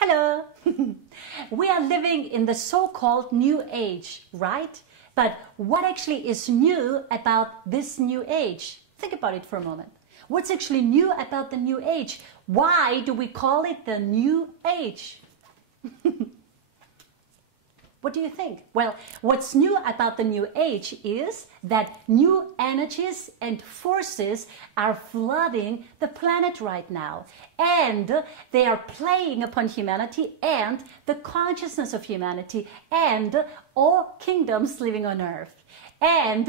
Hello! We are living in the so-called New Age, right? But what actually is new about this New Age? Think about it for a moment. What's actually new about the New Age? Why do we call it the New Age? What do you think? Well, what's new about the New Age is that new energies and forces are flooding the planet right now. And they are playing upon humanity and the consciousness of humanity and all kingdoms living on Earth. And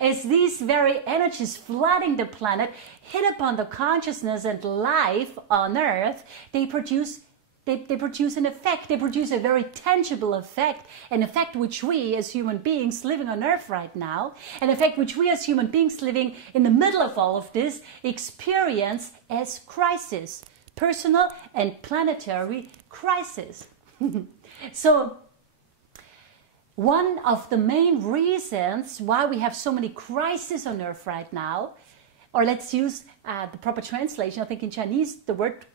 as these very energies flooding the planet hit upon the consciousness and life on Earth, they produce an effect. They produce a very tangible effect, an effect which we as human beings living on Earth right now, an effect which we as human beings living in the middle of all of this experience as crisis, personal and planetary crisis. So one of the main reasons why we have so many crises on Earth right now, or let's use the proper translation, I think in Chinese the word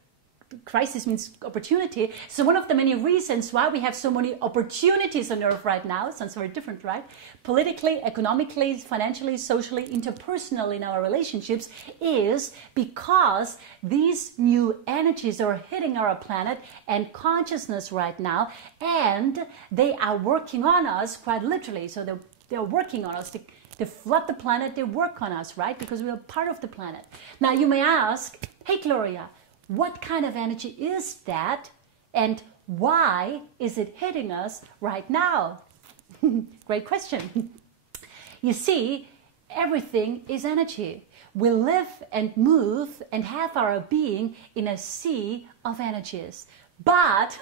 crisis means opportunity. So one of the many reasons why we have so many opportunities on Earth right now, it sounds very different, right? Politically, economically, financially, socially, interpersonally in our relationships is because these new energies are hitting our planet and consciousness right now, and they are working on us quite literally. So they're working on us. They flood the planet, they work on us, right? Because we are part of the planet. Now you may ask, hey Gloria, what kind of energy is that and why is it hitting us right now? Great question. You see, everything is energy. We live and move and have our being in a sea of energies. But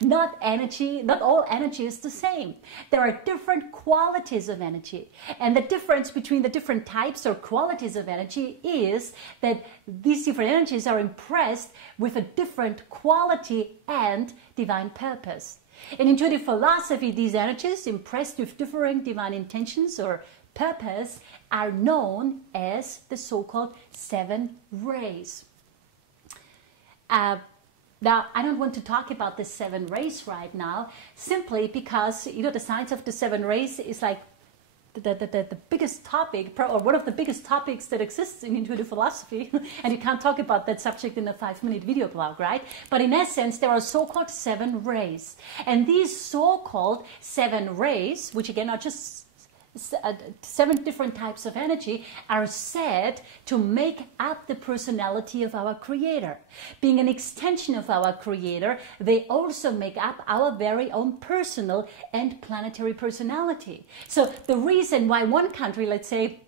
not all energy is the same. There are different qualities of energy. And the difference between the different types or qualities of energy is that these different energies are impressed with a different quality and divine purpose. In intuitive philosophy, these energies impressed with differing divine intentions or purpose are known as the so-called seven rays. Now, I don't want to talk about the seven rays right now, simply because, you know, the science of the seven rays is like the biggest topic, or one of the biggest topics that exists in intuitive philosophy, and you can't talk about that subject in a 5-minute video blog, right? But in essence, there are so-called seven rays. And these so-called seven rays, which again are just seven different types of energy, are said to make up the personality of our Creator. Being an extension of our Creator, they also make up our very own personal and planetary personality. So the reason why one country, let's say,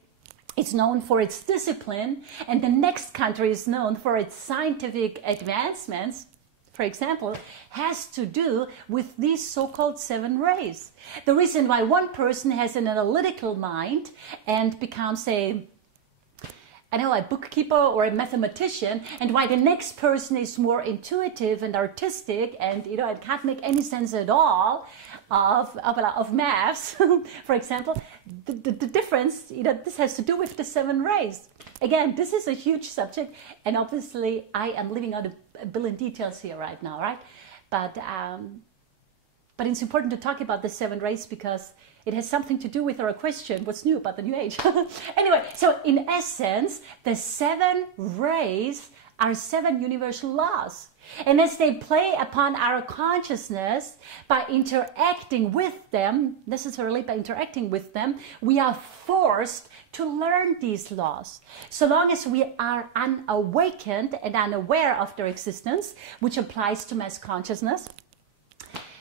is known for its discipline and the next country is known for its scientific advancements, for example, has to do with these so-called seven rays. The reason why one person has an analytical mind and becomes a bookkeeper or a mathematician, and why the next person is more intuitive and artistic and, you know, it can't make any sense at all of maths, for example, the difference, you know, this has to do with the seven rays. Again, this is a huge subject, and obviously I am leaving out a billion details here right now, right? But it's important to talk about the seven rays because it has something to do with our question, what's new about the New Age? Anyway, so in essence, the seven rays are seven universal laws. And as they play upon our consciousness by interacting with them, necessarily by interacting with them, we are forced to learn these laws. So long as we are unawakened and unaware of their existence, which applies to mass consciousness,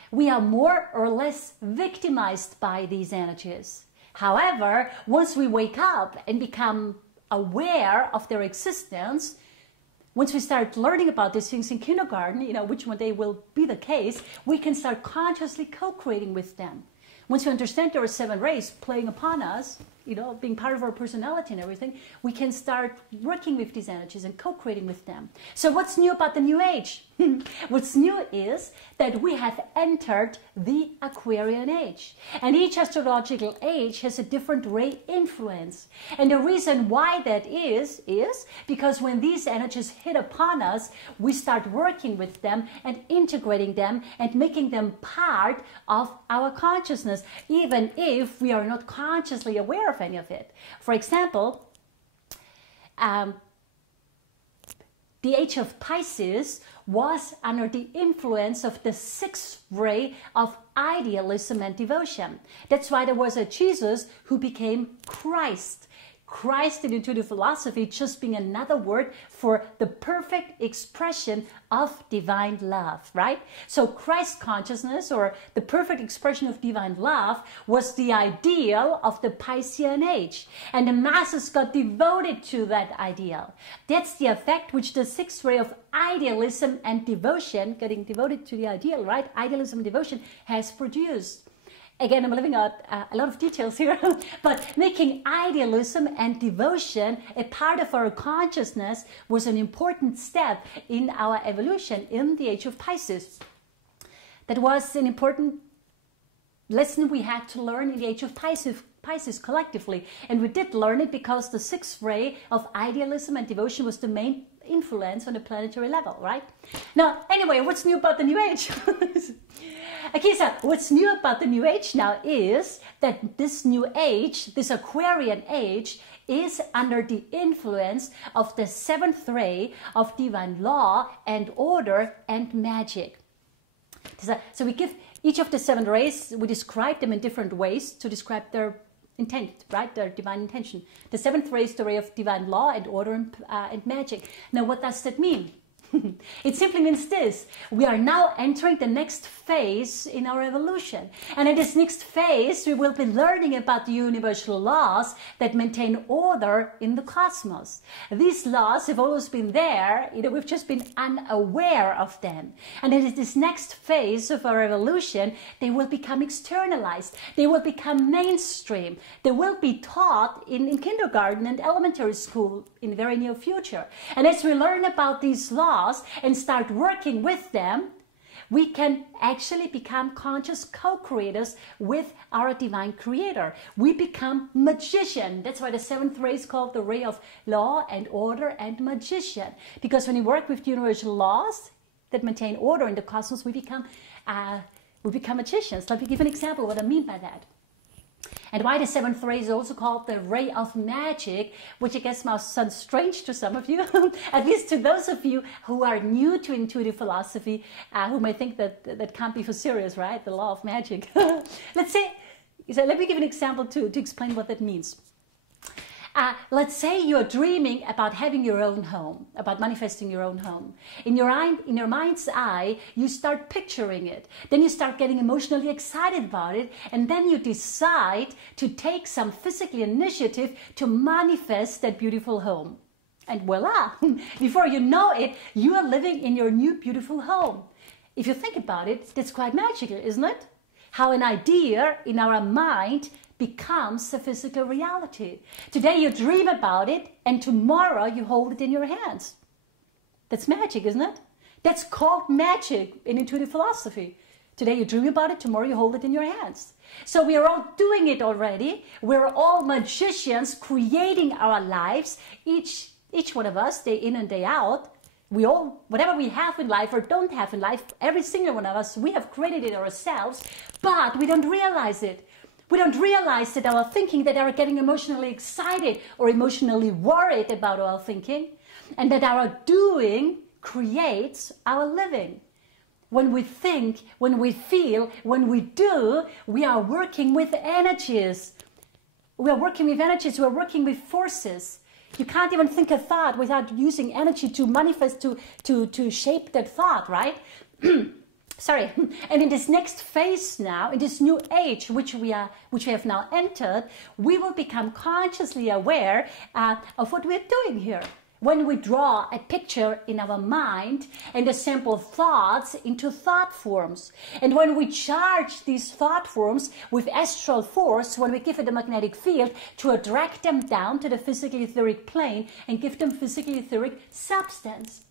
we are more or less victimized by these energies. However, once we wake up and become aware of their existence, once we start learning about these things in kindergarten, you know, which one day will be the case, we can start consciously co-creating with them. Once we understand there are seven rays playing upon us, you know, being part of our personality and everything, we can start working with these energies and co-creating with them. So what's new about the New Age? What's new is that we have entered the Aquarian age. And each astrological age has a different ray influence. And the reason why that is because when these energies hit upon us, we start working with them and integrating them and making them part of our consciousness, even if we are not consciously aware of any of it. For example, the age of Pisces was under the influence of the sixth ray of idealism and devotion. That's why there was a Jesus who became Christ. Christ in intuitive philosophy just being another word for the perfect expression of divine love, right? So Christ consciousness, or the perfect expression of divine love, was the ideal of the Piscean age. And the masses got devoted to that ideal. That's the effect which the sixth ray of idealism and devotion, getting devoted to the ideal, right? Idealism and devotion has produced. Again, I'm leaving out a lot of details here, but making idealism and devotion a part of our consciousness was an important step in our evolution in the age of Pisces. That was an important lesson we had to learn in the age of Pisces collectively. And we did learn it because the sixth ray of idealism and devotion was the main influence on a planetary level, right? Now, anyway, what's new about the New Age? Okay, so what's new about the New Age now is that this New Age, this Aquarian age, is under the influence of the seventh ray of divine law and order and magic. So we give each of the seven rays, we describe them in different ways to describe their intent, right? Their divine intention. The seventh ray is the ray of divine law and order and magic. Now, what does that mean? It simply means this: we are now entering the next phase in our evolution. And in this next phase, we will be learning about the universal laws that maintain order in the cosmos. These laws have always been there, we've just been unaware of them. And in this next phase of our evolution, they will become externalized. They will become mainstream. They will be taught in kindergarten and elementary school in the very near future. And as we learn about these laws and start working with them, we can actually become conscious co-creators with our divine creator. We become magician. That's why the seventh ray is called the ray of law and order and magician. Because when we work with universal laws that maintain order in the cosmos, we become magicians. Let me give an example of what I mean by that. And why the seventh ray is also called the ray of magic, which I guess must sound strange to some of you, at least to those of you who are new to intuitive philosophy, who may think that can't be for serious, right? The law of magic. Let me give an example to explain what that means. Let's say you're dreaming about having your own home, about manifesting your own home. In your mind's eye, you start picturing it. Then you start getting emotionally excited about it. And then you decide to take some physical initiative to manifest that beautiful home. And voila, before you know it, you are living in your new beautiful home. If you think about it, that's quite magical, isn't it? How an idea in our mind becomes a physical reality. Today you dream about it, and tomorrow you hold it in your hands. That's magic, isn't it? That's called magic in intuitive philosophy. Today you dream about it, tomorrow you hold it in your hands. So we are all doing it already. We're all magicians creating our lives, each one of us, day in and day out. We all, whatever we have in life or don't have in life, every single one of us, we have created it ourselves, but we don't realize it. We don't realize that our thinking, that our getting emotionally excited or emotionally worried about our thinking, and that our doing creates our living. When we think, when we feel, when we do, we are working with energies. We are working with energies, we are working with forces. You can't even think a thought without using energy to manifest, to shape that thought, right? Sorry. And in this next phase now, in this new age which we have now entered, we will become consciously aware of what we're doing here. when we draw a picture in our mind and assemble thoughts into thought forms. And when we charge these thought forms with astral force, when we give it a magnetic field to attract them down to the physical etheric plane and give them physical etheric substance.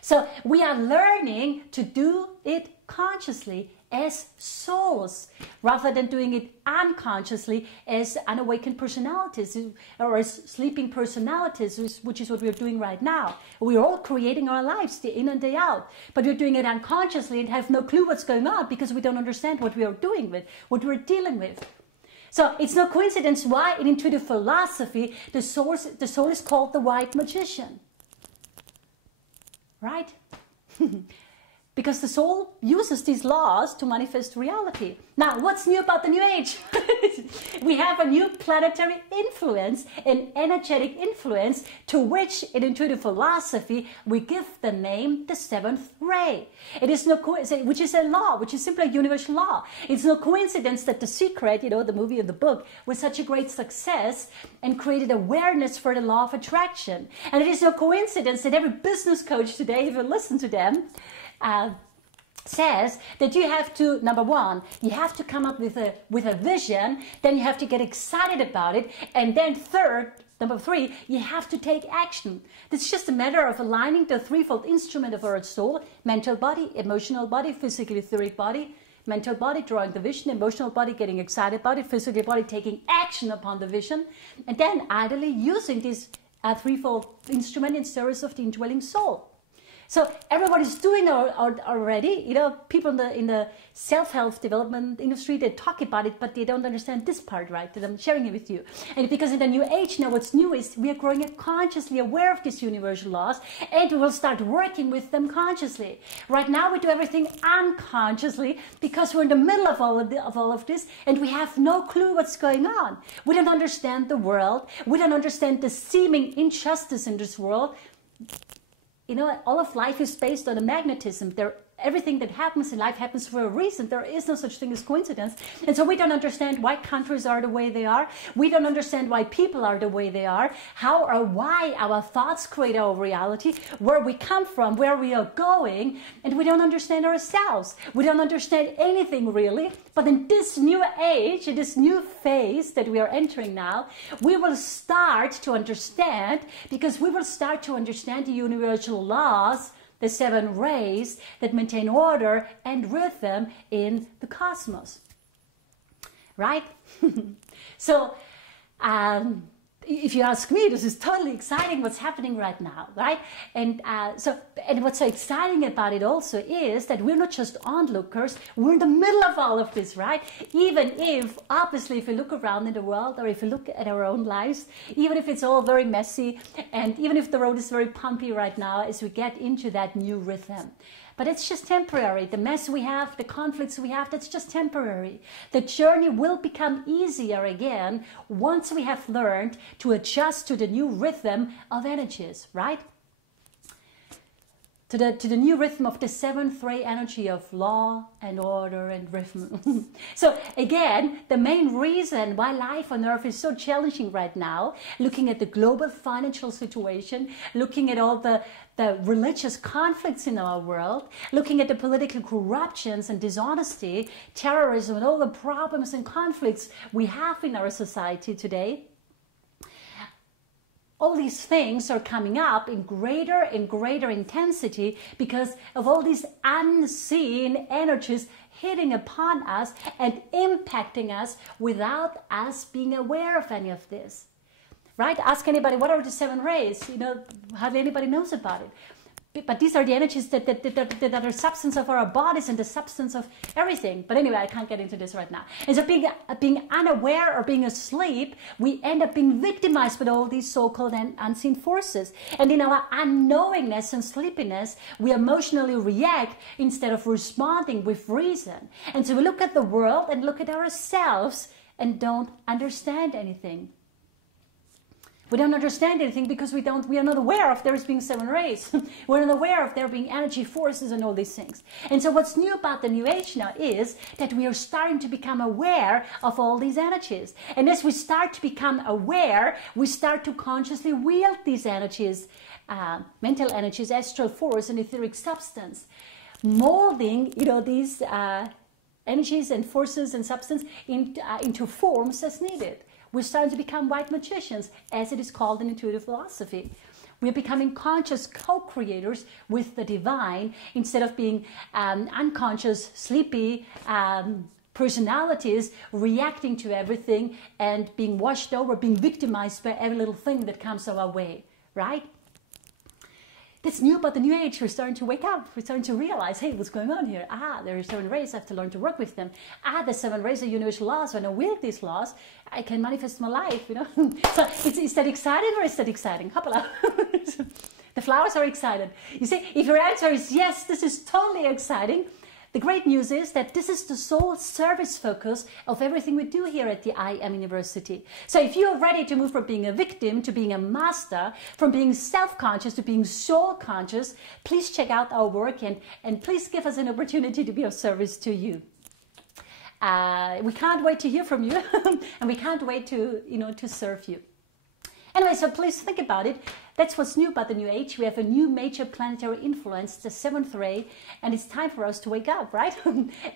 So we are learning to do it consciously as souls, rather than doing it unconsciously as unawakened personalities or as sleeping personalities, which is what we're doing right now. We're all creating our lives day in and day out, but we're doing it unconsciously and have no clue what's going on because we don't understand what we are doing with, what we're dealing with. So it's no coincidence why in intuitive philosophy the soul is called the white magician. Right? Because the soul uses these laws to manifest reality. Now, what's new about the New Age? We have a new planetary influence, an energetic influence, to which in intuitive philosophy we give the name the seventh ray. It is no coincidence, which is a law, which is simply a universal law. It's no coincidence that The Secret, the movie and the book, was such a great success and created awareness for the law of attraction. And it is no coincidence that every business coach today, if you listen to them, says that you have to, number one, you have to come up with a vision, then you have to get excited about it, and then number three, you have to take action. It's just a matter of aligning the threefold instrument of our soul: mental body, emotional body, physical etheric body. Mental body drawing the vision, emotional body getting excited about it, physical body taking action upon the vision, and then ideally using this threefold instrument in service of the indwelling soul. So everybody's doing it already. People in the self-help development industry, they talk about it, but they don't understand this part, right? That I'm sharing it with you. And because in the New Age now, what's new is we are growing consciously aware of these universal laws, and we will start working with them consciously. Right now, we do everything unconsciously because we're in the middle of all of this, and we have no clue what's going on. We don't understand the world. We don't understand the seeming injustice in this world. All of life is based on a magnetism. Everything that happens in life happens for a reason. There is no such thing as coincidence. And so we don't understand why countries are the way they are. We don't understand why people are the way they are. How or why our thoughts create our reality, where we come from, where we are going. And we don't understand ourselves. We don't understand anything really. But in this new age, in this new phase that we are entering now, we will start to understand, because we will start to understand the universal laws, the seven rays that maintain order and rhythm in the cosmos. Right? So, if you ask me, this is totally exciting what's happening right now, right? And what's so exciting about it also is that we're not just onlookers, we're in the middle of all of this, right? Even if, obviously, if you look around in the world, or if you look at our own lives, even if it's all very messy, and even if the road is very bumpy right now as we get into that new rhythm. But it's just temporary. The mess we have, the conflicts we have, that's just temporary. The journey will become easier again once we have learned to adjust to the new rhythm of energies, right? To the new rhythm of the seventh ray energy of law and order and rhythm. So again, the main reason why life on Earth is so challenging right now, looking at the global financial situation, looking at all the religious conflicts in our world, looking at the political corruptions and dishonesty, terrorism, and all the problems and conflicts we have in our society today, all these things are coming up in greater and greater intensity because of all these unseen energies hitting upon us and impacting us without us being aware of any of this. Right? Ask anybody, what are the seven rays? Hardly anybody knows about it. But these are the energies that are the substance of our bodies and the substance of everything. But anyway, I can't get into this right now. And so being unaware or being asleep, we end up being victimized with all these so-called unseen forces. And in our unknowingness and sleepiness, we emotionally react instead of responding with reason. And so we look at the world and look at ourselves and don't understand anything. We don't understand anything because we are not aware of there's being 7 rays. We're not aware of there being energy forces and all these things. And so what's new about the New Age now is that we are starting to become aware of all these energies. And as we start to become aware, we start to consciously wield these energies, mental energies, astral force, and etheric substance, molding, these energies and forces and substance into forms as needed. We're starting to become white magicians, as it is called in intuitive philosophy. We're becoming conscious co-creators with the divine instead of being unconscious, sleepy personalities reacting to everything and being washed over, being victimized by every little thing that comes our way, right? That's new about the New Age. We're starting to wake up. We're starting to realize, hey, what's going on here? There are 7 rays. I have to learn to work with them. The 7 rays are universal laws. When I wield these laws, I can manifest my life, So is that exciting or is that exciting? Hoppala. The flowers are excited. You see, if your answer is yes, this is totally exciting, the great news is that this is the sole service focus of everything we do here at the I Am University. So if you are ready to move from being a victim to being a master, from being self-conscious to being soul-conscious, please check out our work and please give us an opportunity to be of service to you. We can't wait to hear from you and we can't wait to, to serve you. Anyway, so please think about it. That's what's new about the New Age. We have a new major planetary influence, the 7th ray, and it's time for us to wake up, right?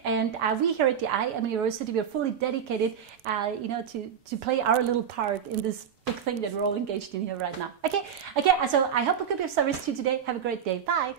And we here at the I Am University, we are fully dedicated, to play our little part in this big thing that we're all engaged in here right now. Okay, so I hope we could be of service to you today. Have a great day. Bye.